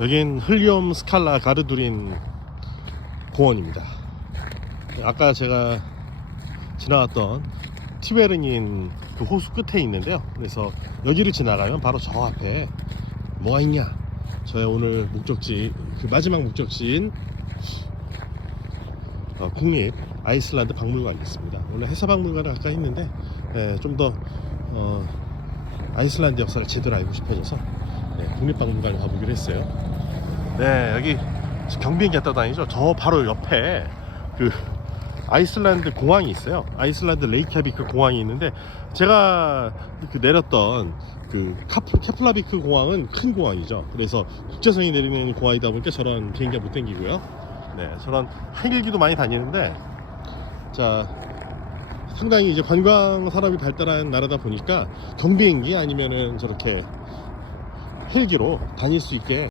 여긴 흘리엄 스칼라 가르두린 공원입니다. 아까 제가 지나왔던 티베르닌 그 호수 끝에 있는데요. 그래서 여기를 지나가면 바로 저 앞에 뭐가 있냐? 저의 오늘 목적지 그 마지막 목적지인 어, 국립 아이슬란드 박물관이 있습니다. 원래 해사박물관을 가까이 있는데 좀더 어, 아이슬란드 역사를 제대로 알고 싶어져서 네, 국립박물관에 가보기로 했어요. 네, 여기 경비행기 떠다니죠. 저 바로 옆에 그 아이슬란드 공항이 있어요. 아이슬란드 레이캬비크 공항이 있는데 제가 그 내렸던 그 카프, 케플라비크 공항은 큰 공항이죠. 그래서 국제선이 내리는 공항이다 보니까 저런 비행기가 못 댕기고요. 네, 저런 헬기도 많이 다니는데 자 상당히 이제 관광 산업이 발달한 나라다 보니까 경비행기 아니면은 저렇게 헬기로 다닐 수 있게